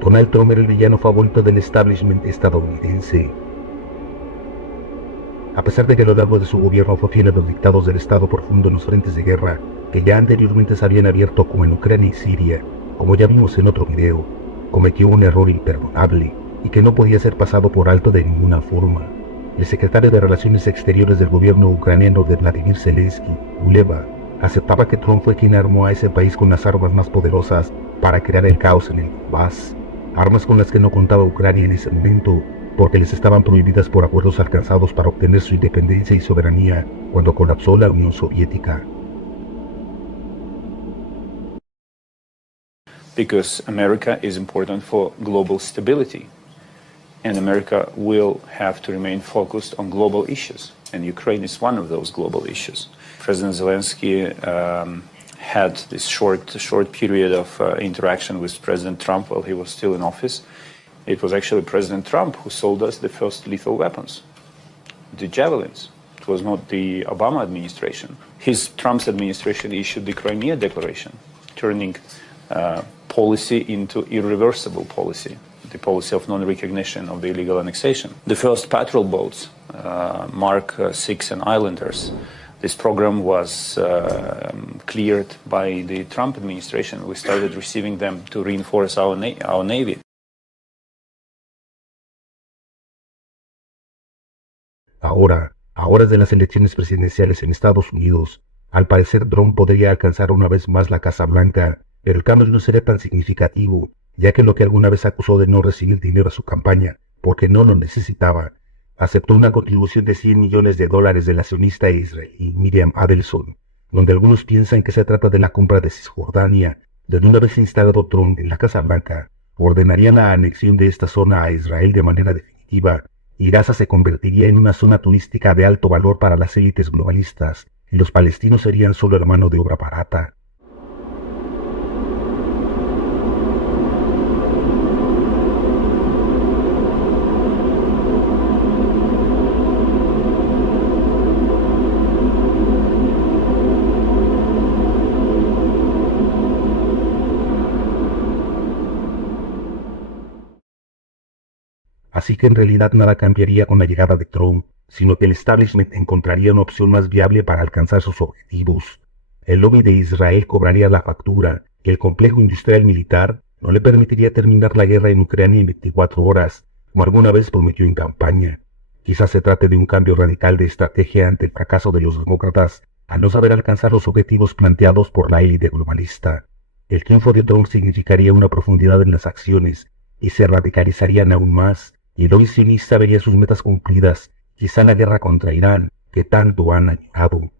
Donald Trump era el villano favorito del establishment estadounidense. A pesar de que a lo largo de su gobierno fue fiel a los dictados del Estado profundo en los frentes de guerra que ya anteriormente se habían abierto como en Ucrania y Siria, como ya vimos en otro video, cometió un error imperdonable y que no podía ser pasado por alto de ninguna forma. El secretario de Relaciones Exteriores del gobierno ucraniano de Vladimir Zelensky, Uleva, aceptaba que Trump fue quien armó a ese país con las armas más poderosas para crear el caos en el Donbass, armas con las que no contaba Ucrania en ese momento, porque les estaban prohibidas por acuerdos alcanzados para obtener su independencia y soberanía cuando colapsó la Unión Soviética. Because America is important for global stability, and America will have to remain focused on global issues, and Ukraine is one of those global issues. President Zelensky had this short period of interaction with President Trump while he was still in office. It was actually President Trump who sold us the first lethal weapons, the javelins. It was not the Obama administration. Trump's administration issued the Crimea Declaration, turning policy into irreversible policy, the policy of non-recognition of the illegal annexation. The first patrol boats, Mark 6 and Islanders, this program was cleared by the Trump administration. We started receiving them to reinforce our Navy. Ahora, a horas de las elecciones presidenciales en Estados Unidos, al parecer Trump podría alcanzar una vez más la Casa Blanca, pero el cambio no sería tan significativo, ya que lo que alguna vez acusó de no recibir dinero a su campaña, porque no lo necesitaba, aceptó una contribución de $100 millones de la sionista israelí Miriam Adelson, donde algunos piensan que se trata de la compra de Cisjordania, donde una vez instalado Trump en la Casa Blanca, ordenaría la anexión de esta zona a Israel de manera definitiva, y Gaza se convertiría en una zona turística de alto valor para las élites globalistas, y los palestinos serían solo la mano de obra barata. Así que en realidad nada cambiaría con la llegada de Trump, sino que el establishment encontraría una opción más viable para alcanzar sus objetivos. El lobby de Israel cobraría la factura, y el complejo industrial militar no le permitiría terminar la guerra en Ucrania en 24 horas, como alguna vez prometió en campaña. Quizás se trate de un cambio radical de estrategia ante el fracaso de los demócratas al no saber alcanzar los objetivos planteados por la élite globalista. El triunfo de Trump significaría una profundidad en las acciones, y se radicalizarían aún más, y el lobby sionista vería sus metas cumplidas, quizá en la guerra contra Irán, que tanto han añorado.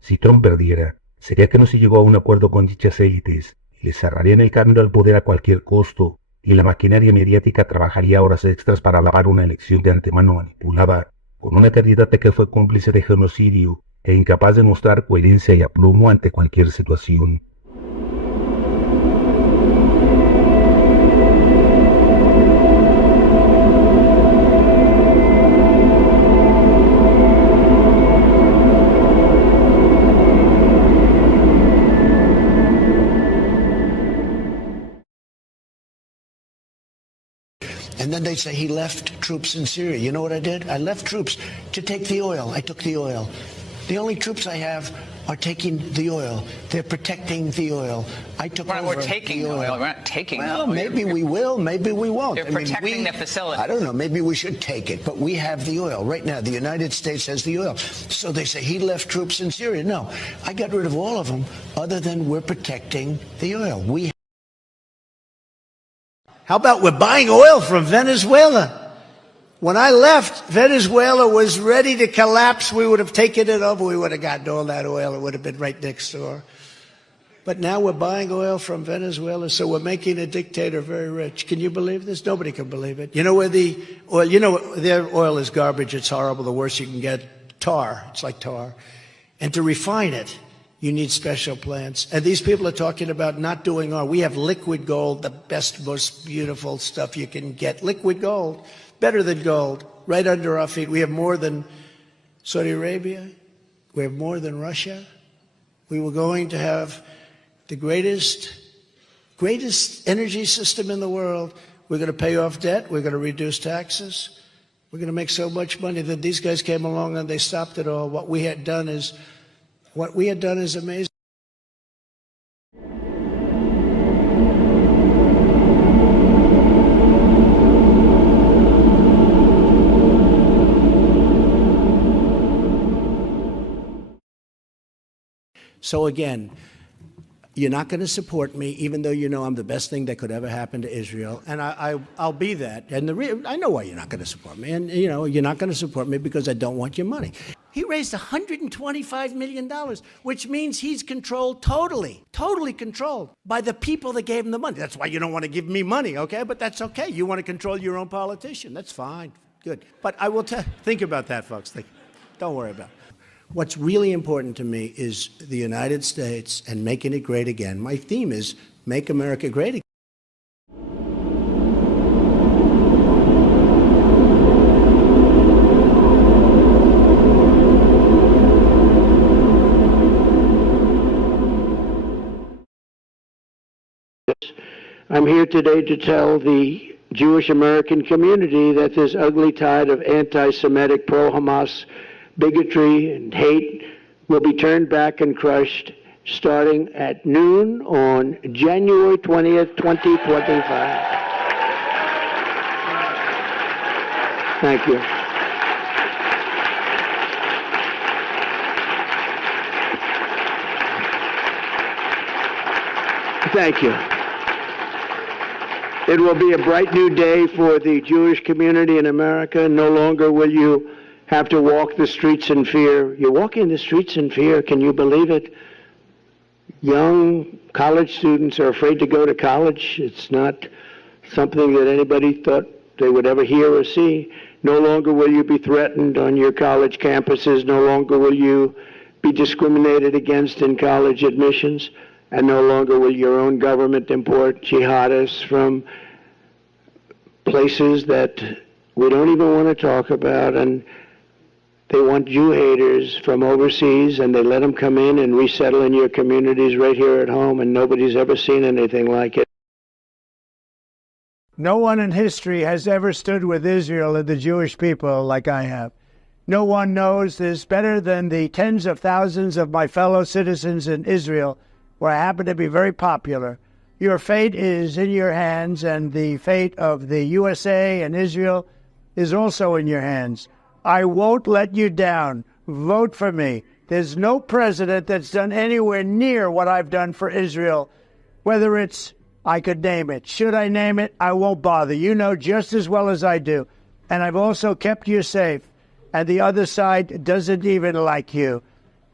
Si Trump perdiera, sería que no se llegó a un acuerdo con dichas élites, y le cerrarían el camino al poder a cualquier costo, y la maquinaria mediática trabajaría horas extras para alabar una elección de antemano manipulada, con una candidata que fue cómplice de genocidio e incapaz de mostrar coherencia y aplomo ante cualquier situación. And then they say he left troops in Syria. You know what I did? I left troops to take the oil. I took the oil. The only troops I have are taking the oil. They're protecting the oil. I took over we're taking the oil. We're not taking well, the oil. Maybe we will. Maybe we won't. They're protecting the facility. I don't know. Maybe we should take it. But we have the oil. Right now, the United States has the oil. So they say he left troops in Syria. No, I got rid of all of them other than we're protecting the oil. How about we're buying oil from Venezuela? When I left, Venezuela was ready to collapse. We would have taken it over. We would have gotten all that oil. It would have been right next door. But now we're buying oil from Venezuela, so we're making a dictator very rich. Can you believe this? Nobody can believe it. You know where the oil, their oil is garbage. It's horrible. The worst you can get, tar. It's like tar. And to refine it, you need special plants. And these people are talking about not doing oil. We have liquid gold, the best, most beautiful stuff you can get. Liquid gold, better than gold, right under our feet. We have more than Saudi Arabia. We have more than Russia. We were going to have the greatest energy system in the world We're going to pay off debt. We're going to reduce taxes. We're going to make so much money that these guys came along and they stopped it all. What we had done is amazing. So again, you're not going to support me, even though you know I'm the best thing that could ever happen to Israel, and I'll be that. And I know why you're not going to support me, and you're not going to support me because I don't want your money. He raised $125 million, which means he's controlled totally controlled by the people that gave him the money. That's why you don't want to give me money, okay? But that's okay. You want to control your own politician. That's fine. Good. But I will think about that, folks. Don't worry about it. What's really important to me is the United States and making it great again. My theme is Make America Great Again. I'm here today to tell the Jewish American community that this ugly tide of anti-Semitic, pro-Hamas bigotry and hate will be turned back and crushed starting at noon on January 20th, 2025. Thank you. Thank you. It will be a bright new day for the Jewish community in America. No longer will you have to walk the streets in fear. You're walking the streets in fear. Can you believe it? Young college students are afraid to go to college. It's not something that anybody thought they would ever hear or see. No longer will you be threatened on your college campuses. No longer will you be discriminated against in college admissions. And no longer will your own government import jihadists from places that we don't even want to talk about. And they want Jew haters from overseas, and they let them come in and resettle in your communities right here at home, and nobody's ever seen anything like it. No one in history has ever stood with Israel and the Jewish people like I have. No one knows this better than the tens of thousands of my fellow citizens in Israel, where I happen to be very popular. Your fate is in your hands, and the fate of the USA and Israel is also in your hands. I won't let you down. Vote for me. There's no president that's done anywhere near what I've done for Israel. Whether it's, I could name it. Should I name it? I won't bother. You know just as well as I do. And I've also kept you safe. And the other side doesn't even like you.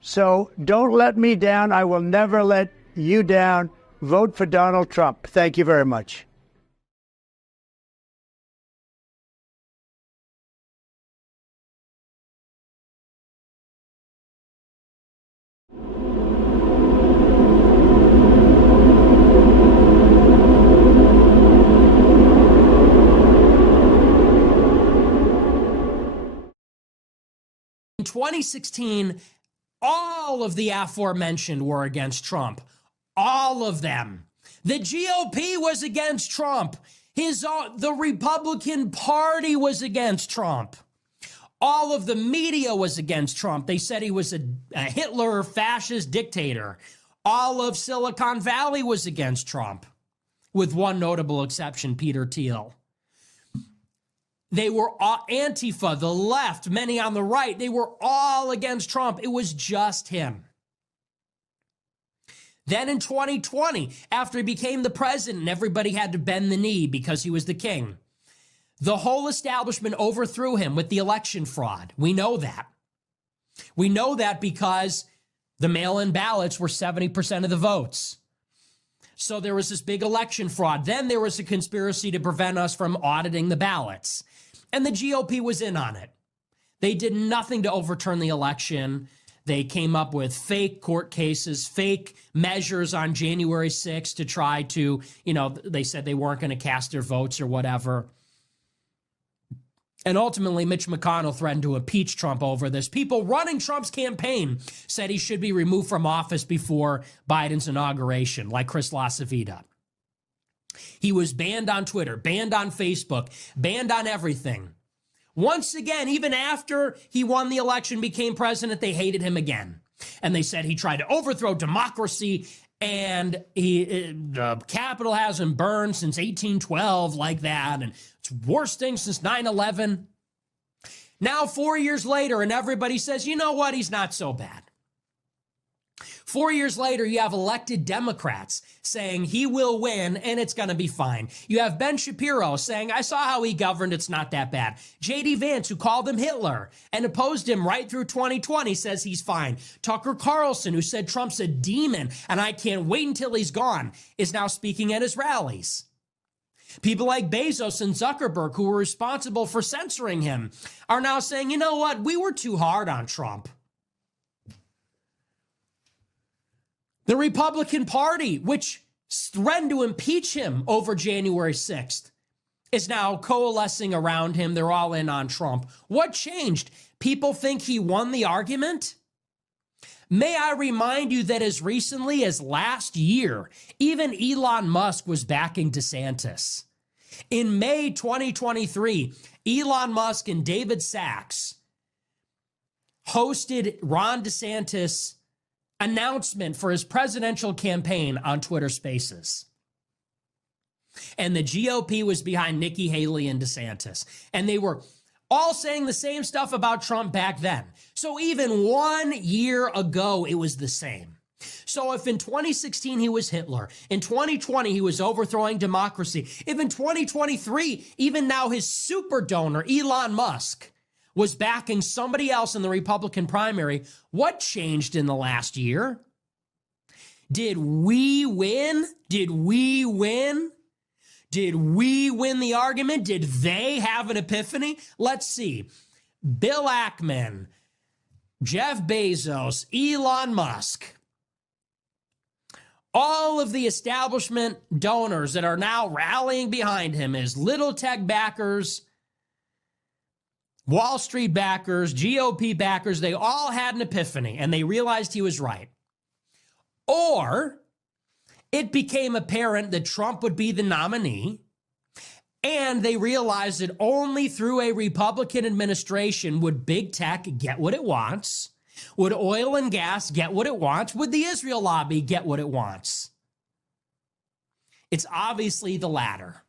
So don't let me down. I will never let you down. Vote for Donald Trump. Thank you very much. In 2016, all of the aforementioned were against Trump. All of them. The GOP was against Trump. The Republican Party was against Trump. All of the media was against Trump. They said he was a Hitler fascist dictator. All of Silicon Valley was against Trump, with one notable exception, Peter Thiel. They were all, Antifa, the left, many on the right, they were all against Trump. It was just him. Then in 2020, after he became the president, everybody had to bend the knee because he was the king. The whole establishment overthrew him with the election fraud. We know that. We know that because the mail-in ballots were 70% of the votes. So there was this big election fraud. Then there was a conspiracy to prevent us from auditing the ballots. And the GOP was in on it. They did nothing to overturn the election. They came up with fake court cases, fake measures on January 6th to try to, they said they weren't going to cast their votes or whatever. And ultimately, Mitch McConnell threatened to impeach Trump over this. People running Trump's campaign said he should be removed from office before Biden's inauguration, like Chris LaCivita. He was banned on Twitter, banned on Facebook, banned on everything. Once again, even after he won the election, became president, they hated him again. And they said he tried to overthrow democracy, and the Capitol hasn't burned since 1812 like that, and it's the worst thing since 9/11. Now, 4 years later, and everybody says, you know what, he's not so bad. 4 years later, you have elected Democrats saying he will win and it's going to be fine. You have Ben Shapiro saying, I saw how he governed, it's not that bad. J.D. Vance, who called him Hitler and opposed him right through 2020, says he's fine. Tucker Carlson, who said Trump's a demon and I can't wait until he's gone, is now speaking at his rallies. People like Bezos and Zuckerberg, who were responsible for censoring him, are now saying, you know what, we were too hard on Trump. The Republican Party, which threatened to impeach him over January 6th, is now coalescing around him. They're all in on Trump. What changed? People think he won the argument? May I remind you that as recently as last year, even Elon Musk was backing DeSantis. In May 2023, Elon Musk and David Sachs hosted Ron DeSantis' announcement for his presidential campaign on Twitter Spaces. And the GOP was behind Nikki Haley and DeSantis. And they were all saying the same stuff about Trump back then. So even 1 year ago, it was the same. So if in 2016 he was Hitler, in 2020 he was overthrowing democracy, if in 2023, even now his super donor, Elon Musk, was backing somebody else in the Republican primary, what changed in the last year? Did we win? Did we win? Did we win the argument? Did they have an epiphany? Let's see. Bill Ackman, Jeff Bezos, Elon Musk, all of the establishment donors that are now rallying behind him as little tech backers, Wall Street backers, GOP backers, they all had an epiphany and they realized he was right. Or it became apparent that Trump would be the nominee, and they realized that only through a Republican administration would big tech get what it wants, would oil and gas get what it wants, would the Israel lobby get what it wants. It's obviously the latter.